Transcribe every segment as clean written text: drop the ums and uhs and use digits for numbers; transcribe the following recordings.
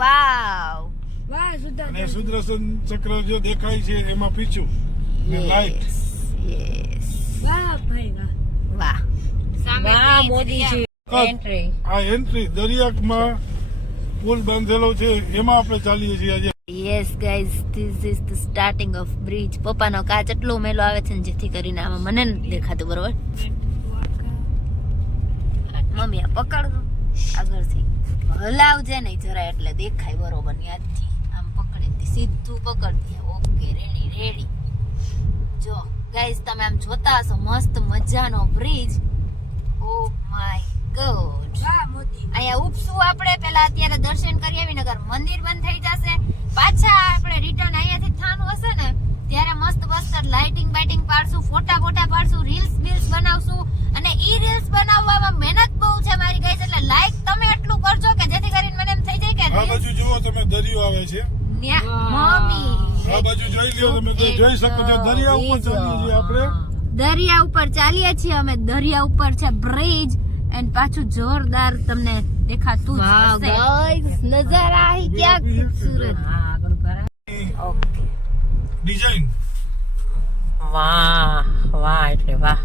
વાવ વાહ સુધા અને સુદર્શન ચક્ર જો દેખાય છે એમાં પીછું લાઈટ. યસ વાહ ભાઈ વાહ વાહ વાહ મોદીજી એન્ટ્રી. આ એન્ટ્રી દરિયામાં પુલ બાંધેલો છે એમાં આપણે ચાલીએ છીએ આજે. Yes guys this is the starting of bridge. પપ્પાનો કાચ એટલો મેલો આવે છે ને જેથી કરીને આમાં મને નથી દેખાતું. બરોબર મમ્મી આ પકડ દો આગળથી હલાવજે નહીં જરા એટલે દેખાય બરોબર યાદથી આમ પકડી સીધું પકડતી. Okay ready. જો ગાઈઝ તમે આમ જોતા હશો મસ્ત મજાનો બ્રિજ. O my God. વાહ મોદી અહીંયા ઉપસું આપણે પેલા અત્યારે દર્શન કરી આવીને અગર મંદિર બંધ થઈ જશે પાછા આપણે રિટર્ન અહીંયાથી થવાનું હશે ને ત્યારે મસ્ત લાઇટિંગ બાઇટિંગ પાડશું, ફોટા પાડશું, રીલ્સ બનાવશું. અને ઈ રીલ્સ બનાવવામાં મહેનત બહુ છે મારી ગાઈસ. એટલે લાઈક તમે એટલું કરજો કે જેથી કરીને મને એમ થઈ જાય કે આ બાજુ જુઓ તમે દરિયો આવે છે. મમ્મી આ બાજુ જોઈ લ્યો તમે જોઈ શકો છો દરિયા ઉપર ચાલીએ છીએ આપણે. દરિયા ઉપર ચાલીએ છીએ અમે. દરિયા ઉપર છે બ્રિજ એન્ડ પાછું જોરદાર તમને દેખાતું જ હશે. ગાઈસ નજારા હી ક્યા ખૂબસૂરત. ઓકે ડિઝાઇન વાહ એટલે વાહ.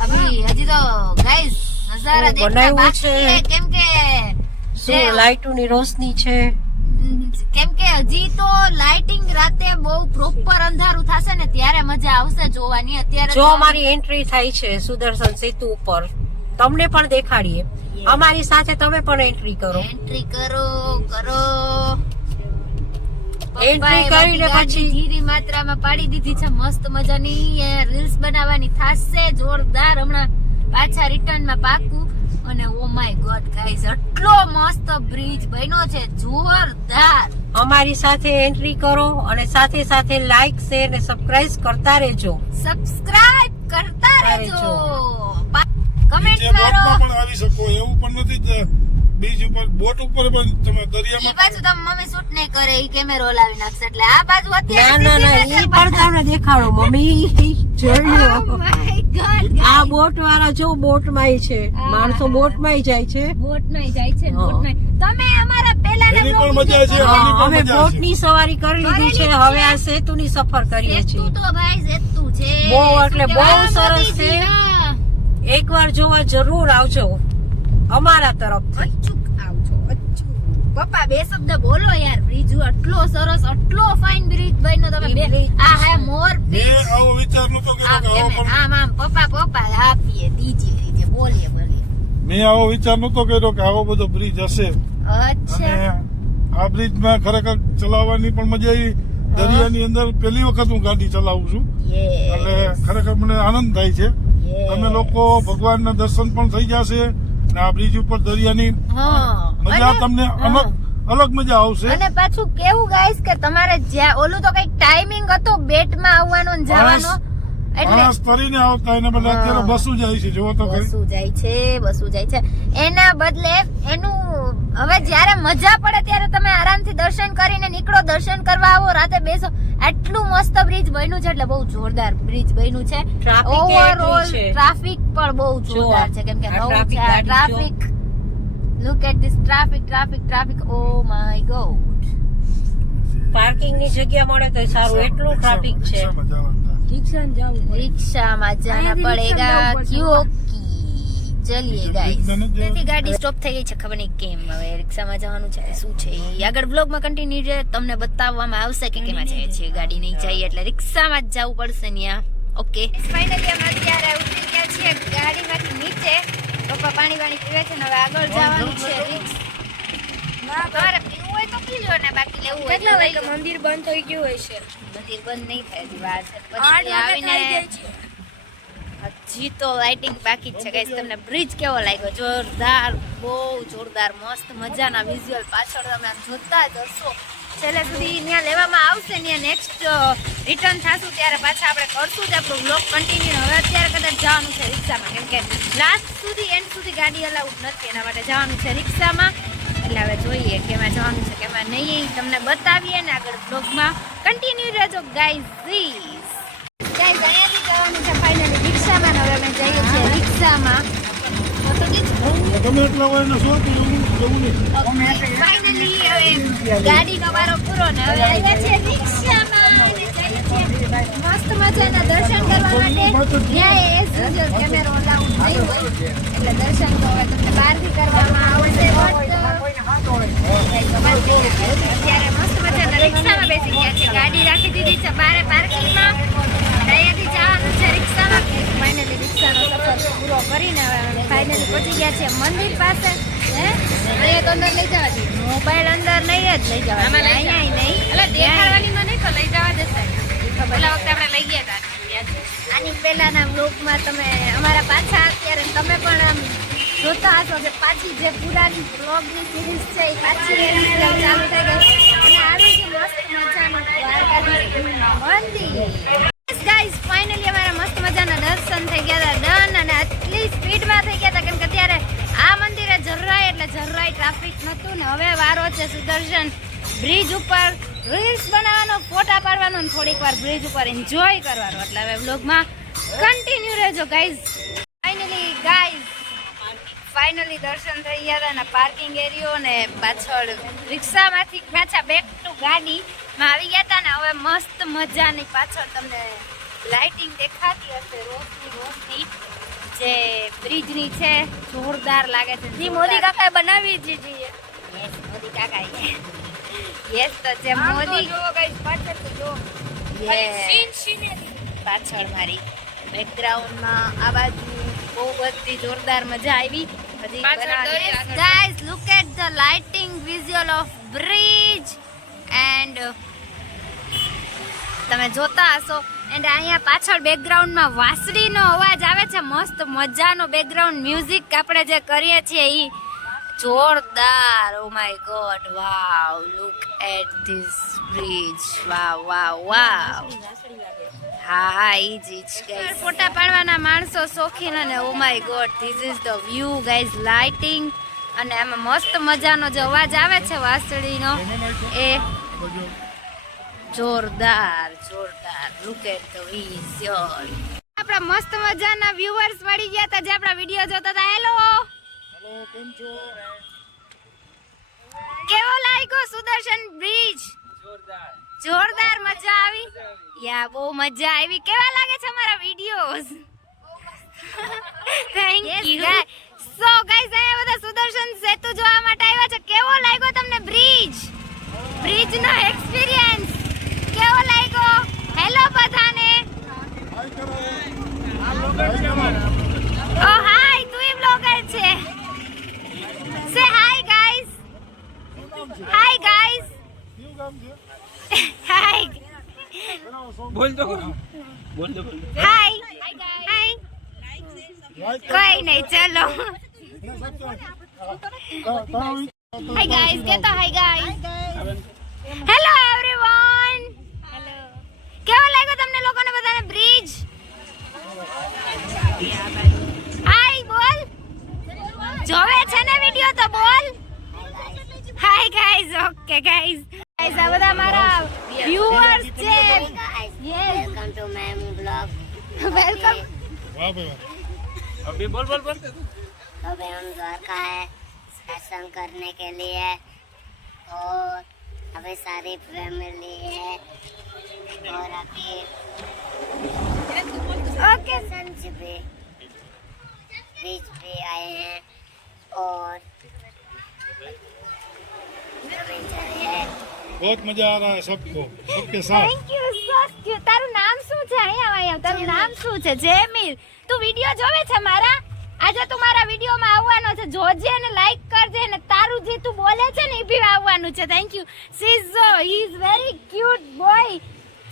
હજી તો ગાઈસ નજારા દેખના બનાવ્યું બાકી છે. છે કેમ કે શું લાઇટોની રોશની છે. હજી તો લાઇટિંગ રાતે બહુ પ્રોપર અંધારું થશે ને ત્યારે મજા આવશે જોવાની. અત્યારે જો અમારી એન્ટ્રી થાય છે સુદર્શન સેતુ ઉપર તમને પણ દેખાડીએ. અમારી સાથે તમે પણ એન્ટ્રી કરો. એન્ટ્રી કરો એન્ટ્રી કરીને પછી ધીરી માત્રામાં પાડી દીધી છે મસ્ત મજાની. રીલ્સ બનાવવાની થાશે જોરદાર. હમણાં પાછા રિટર્ન માં પાકું. અને ઓ માય ગોડ ગાઈઝ એટલો મસ્ત બ્રિજ બન્યો છે જોરદાર. અમારી સાથે એન્ટ્રી કરો અને સાથે સાથે લાઈક શેર ને સબસ્ક્રાઇબ કરતા રહેજો. સબસ્ક્રાઇબ કરતા રહેજો. કમેન્ટ નીચે કરો. બોટમાં પણ આવી શકો એવું પણ નથી કે બીચ ઉપર બોટ ઉપર પણ તમે એ દરિયામાં બાજુ તો મમ્મી શૂટ નહીં કરે ઈ કેમેરો લાવી નાખશે એટલે આ બાજુ ના અત્યારે ઈ પણ તમને દેખાડો મમ્મી જોઈ લો. Oh my God, આ બોટ વાળા જો બોટ માં છે. માણસો બોટ માં જાય છે. બોટ નહીં જાય છે બોટ નહીં. તમે અમારા પહેલાના એની પણ vlog મજા છે. જોજો. આની પણ અમે મજા બોટ છે. ની સવારી કરી લીધી છે. હવે આ સેતુ ની સફર કરીએ સેતુ છીએ. તો ભાઈ સેતુ છે. બહુ એટલે શું બહુ કહેવાય, સરસ મોદીજી છે. ના. એકવાર જોવા જરૂર આવજો અમારા તરફથી. અચૂક આવજો અચૂક. પપ્પા બે શબ્દ બોલો યાર. બ્રિજ એટલો સરસ એટલો ફાઇન બ્રિજ બન્યો. તમે બે આ હે મોર બ્રિજ. મેં આવો વિચાર નતો કર્યો કે આવો પણ આમ પપ્પા આપીએ દીજીએ બોલીએ મેં આવો વિચાર નતો કર્યો કે આવો બધો બ્રિજ હશે. અચ્છા અને આ બ્રિજમાં ખરેખર ચલાવવાની પણ મજા આવી. દરિયાની અંદર પહેલી વખત હું ગાડી ચલાવું છું એટલે ખરેખર મને આનંદ થાય છે. તમે લોકો ભગવાનના દર્શન પણ થઈ જશે ને આ બ્રિજ ઉપર દરિયાની મજા તમને અલગ મજા આવશે. અને પાછું કેવું ગાઈસ કે તમારે જ્યાં ઓલું તો કઈક ટાઈમિંગ હતો બેટમાં આવવાનો ને જવાનો એટલે માણસ તરીને આવતા એને બદલે અત્યારે બસું જાય છે. જોવો તો ખરી. બસું જાય છે એના બદલે એનું હવે જ્યારે મજા પડે ત્યારે તમે આરામથી દર્શન કરીને નીકળો. દર્શન કરવા આવો રાતે બેસો. આટલું મસ્ત બ્રિજ બન્યું છે એટલે બહુ જોરદાર બ્રિજ બન્યું છે. ઓવરઓલ ટ્રાફિક પણ બહુ જોરદાર છે કેમ કે નવું છે traffic. Look at this traffic. Oh my God. Parking ની જગ્યા મળે તો સારું. એટલું ટ્રાફિક છે. રિક્ષામાં જવાનું થાય. રિક્ષામાં જાવું રિક્ષામાં જાના પડેગા ક્યોકી. ચલીએ ગાઈસ. તેથી ગાડી સ્ટોપ થઈ ગઈ છે ખબર નહીં કેમ. હવે રિક્ષામાં જવાનું છે શું છે ઈ આગળ બ્લોગમાં કન્ટિન્યુ છે. તમને બતાવવામાં આવશે કે કેમાં જાય છે. ગાડી નહીં જાય એટલે રિક્ષામાં જ જવું પડશે ત્યાં. ઓકે ફાઇનલી અમે અત્યારે ઉતરી ગયા છીએ ગાડીમાંથી નીચે. પપ્પા પાણી પીવે છે ને હવે આગળ જવાનું છે. તમારે પીવું હોય તો પી લો ને બાકી લેવું હોય તો લઈ લો. મંદિર બંધ થઈ ગયું હોય છે મંદિર બંધ નહીં થાય હજી વાર છે. 8 વાગે પછી આવીને થઈ જાય છે. હજી તો લાઇટિંગ બાકી જ છે ગાઈસ. તમને બ્રિજ કેવો લાગ્યો? જોરદાર બહુ જોરદાર મસ્ત મજાના વિઝ્યુઅલ પાછળ તમે આમ જોતા જ હશો. છેલ્લે સુધી ત્યાં લેવામાં આવશે. ત્યાં નેક્સ્ટ રિટર્ન થશું ત્યારે પાછા આપણે કરશું જ આપણું બ્લોગ કન્ટિન્યુ. હવે અત્યારે કદાચ જવાનું છે રિક્ષામાં કેમ કે લાસ્ટ સુધી એન્ડ સુધી ગાડી અલાઉડ નથી. એના માટે જવાનું છે રિક્ષામાં. એટલે હવે જોઈએ કેમાં જવાનું છે કેમાં નહીં તમને બતાવીએ ને આગળ બ્લોગમાં કન્ટિન્યુ રહેજો ગાઈઝ. ગાઈઝ અહીંયાથી જવાનું છે ફાઇનલી રિક્ષામાં. હવે અમે જઈએ છીએ રિક્ષામાં. ગમે એટલા હોય ને શું એવું નહીં. ફાઇનલી ગાડીનો વારો પૂરો ને હવે આવ્યા છે રિક્ષામાં અને જઈએ છીએ મસ્ત મજાના દર્શન કરવા માટે. ત્યાં એસ યુઝ્યુઅલ કેમેરો અલાઉડ નહીં હોય એટલે દર્શન તો હવે તમને બહારથી કરવામાં આવશે. અત્યારે મસ્ત મજાના રિક્ષામાં બેસી ગયા છે. ગાડી રાખી દીધી છે બારે પાર્કિંગમાં. અહીંયાથી જવાનું છે રિક્ષામાં. ફાઇનલી રિક્ષાનો સફર પૂરો કરીને હવે ફાઇનલી પહોંચી ગયા છે મંદિર પાસે. અહીંયા તો અંદર લઈ જવા દે. મોબાઈલ અંદર નહીં જ લઈ જવા દે. અહીંયા નહીં એટલે દેખાડવાની માં નહીં તો લઈ જવા દેતા. પેલા વખતે આપણે લઈ ગયા હતા. આની પહેલાના વ્લોગમાં તમે અમારા પાછા અત્યારે તમે પણ આમ જોતા હશો કે પાછી જે પુરાની વ્લોગની સિરીઝ છે એ પાછી ચાલુ થઈ ગઈ અને આવી ગઈ મસ્ત મજાનું દ્વારકાધીશ મંદિર. ગાઈસ ફાઇનલી અમારા મસ્ત મજાના દર્શન થઈ ગયા હતા ડન અને આટલી સ્પીડમાં થઈ ગયા હતા કેમ કે અત્યારે આ મંદિરે જરાય ટ્રાફિક નહોતું ને હવે વારો છે સુદર્શન બ્રિજ ઉપર રીલ્સ બનાવવાનો ફોટા પાડવાનો અને થોડીક વાર બ્રિજ ઉપર એન્જોય કરવાનો એટલે હવે વ્લોગમાં કન્ટિન્યુ રહેજો ગાઈસ. ફાઇનલી દર્શન થઈ ગયા હતા અને પાર્કિંગ એરિયો ને પાછળ રિક્ષામાંથી પાછા બેક ટુ ગાડીમાં આવી ગયા હતા ને હવે મસ્ત મજાની પાછળ તમને લાઇટિંગ દેખાતી હશે રોશની જે બ્રિજની છે જોરદાર લાગે છે. જી મોદી કાકાએ બનાવી દીધી છે. યસ મોદી કાકાએ યસ તો જે મોદી જો ગાઈસ પાછળ તો જો પાછળ મારી બેકગ્રાઉન્ડમાં આ બાજુ બહુ બધી જોરદાર મજા આવી. Guys look at the lighting visual of bridge and તમે જોતા હશો એન્ડ અહીંયા પાછળ બેકગ્રાઉન્ડમાં વાંસળીનો અવાજ આવે છે. મસ્ત મજાનો બેકગ્રાઉન્ડ મ્યુઝિક આપણે જે કરીએ છીએ એ જોરદાર. Oh my god wow look at this bridge wow wow wow. હા ઈ જ ગાઈસ ફોટા પાડવાના માણસો શોખીન અને oh my god this is the view guys lighting અને આમાં મસ્ત મજાનો જે અવાજ આવે છે વાંસળીનો એ જોરદાર લુક એટ ધ વિઝ્યુઅલ. આપણા મસ્ત મજાના વ્યુઅર્સ મળી ગયા હતા જે આપણા વિડિયો જોતા હતા. હેલો કેમ છો? કેવો લાગ્યો સુદર્શન બ્રિજ? જોરદાર મજા આવી. યા બહુ મજા આવી. કેવા લાગે છે અમારા videos? Thank you. So guys અહીંયા બધા સુદર્શન સેતુ જોવા માટે આવ્યા છે. કેવો લાગ્યો તમને બ્રિજનો એક્સપિરિયન્સ કેવો લાગ્યો? હેલો બધાને. ઓ હાય તું એ બ્લોગર છે. સે હાય ગાઈસ. Hi guys. હાય બોલ દો હાય કોઈ નહીં ચલો. હાય ગાઈસ કેતો hi guys. Hello everyone. Hello કેવો લાગ્યો તમને લોકોને બધાને બ્રિજ? હાય બોલ. જોવે છે ને વિડિયો તો બોલ. Hi guys. ઓકે ગાઈસ આ બધા મારા વ્યુઅર્સ છે. Welcome to my blog. Welcome. વાહ ભાઈ अभी बोल अभी हम द्वारका है दर्शन करने के लिए और अभी सारी फैमिली है और अभी ओके संज भी बीच भी आए हैं और अभी चले हैं. बहुत मजा आ रहा है सबको सबके साथ. Thank you so cute. તારું નામ શું છે? અહીંયા તારું નામ શું છે? જેમિલ. તું વિડિયો જોવે છે મારા? આજે તું મારા વિડિયોમાં આવવાનો છે. જોજે અને લાઈક કરજે અને તારું જે તું બોલે છે ને એ બી આવવાનું છે. Thank you. સીઝો he is very cute boy.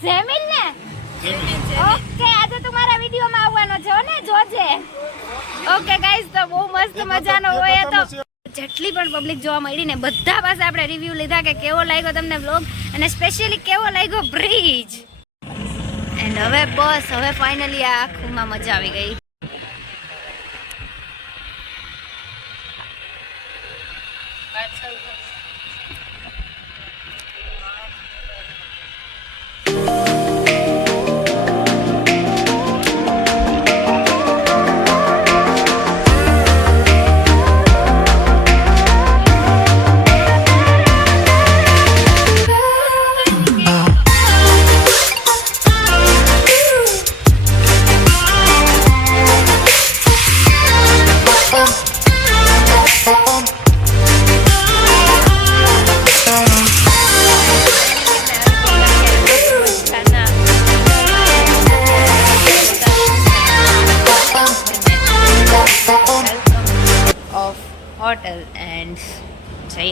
જેમિલ ને? ઓકે આજે તું મારા વિડિયોમાં આવવાનો છે હો ને? જોજે. ઓકે ગાઈસ તો બહુ મસ્ત મજાનો હોય તો જેટલી પણ પબ્લિક જોવા મળી ને બધા પાસે આપણે રિવ્યુ લીધા કે કેવો લાગ્યો તમને વ્લોગ અને સ્પેશિયલી કેવો લાગ્યો બ્રિજ. એન્ડ હવે બસ હવે ફાઇનલી આ આખુંમાં મજા આવી ગઈ.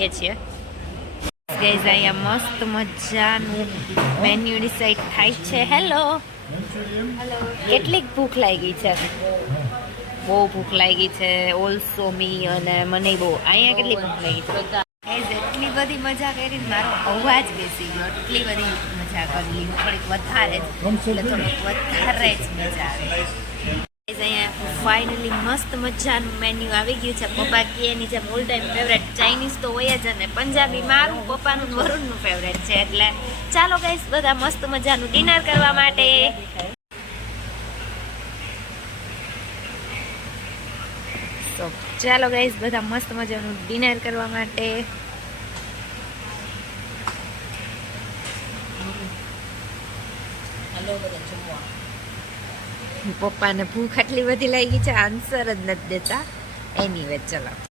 જઈએ છીએ. ગાઈઝ અહીંયા મસ્ત મજાનું મેન્યુ ડિસાઈડ થાય છે. હેલો, કેટલીક ભૂખ લાગી છે? બહુ ભૂખ લાગી છે. ઓલ્સો મી અને મને બહુ. અહીંયા કેટલી ભૂખ લાગી છે? ગાઈઝ એટલી બધી મજા કરી, મારો અવાજ બેસી ગયો. એટલી બધી મજા કરી, થોડીક વધારે જ, એટલે થોડીક વધારે જ મજા આવે. ગાઈઝ અહીંયા ફાઇનલી મસ્ત મજાનું મેન્યુ આવી ગયું છે. પપ્પા કે એની જેમ ઓલ ટાઈમ ફેવરેટ ચાઇનીઝ તો હોય જ, અને પંજાબી મારું, પપ્પાનું વરુણનું ફેવરેટ છે. એટલે ચાલો ગાઈઝ બધા મસ્ત મજાનું ડિનર કરવા માટે. તો ચાલો ગાઈઝ બધા મસ્ત મજાનું ડિનર કરવા માટે. પપ્પાને ભૂખ આટલી બધી લાગી છે, આન્સર જ નથી દેતા. એની વે ચલો.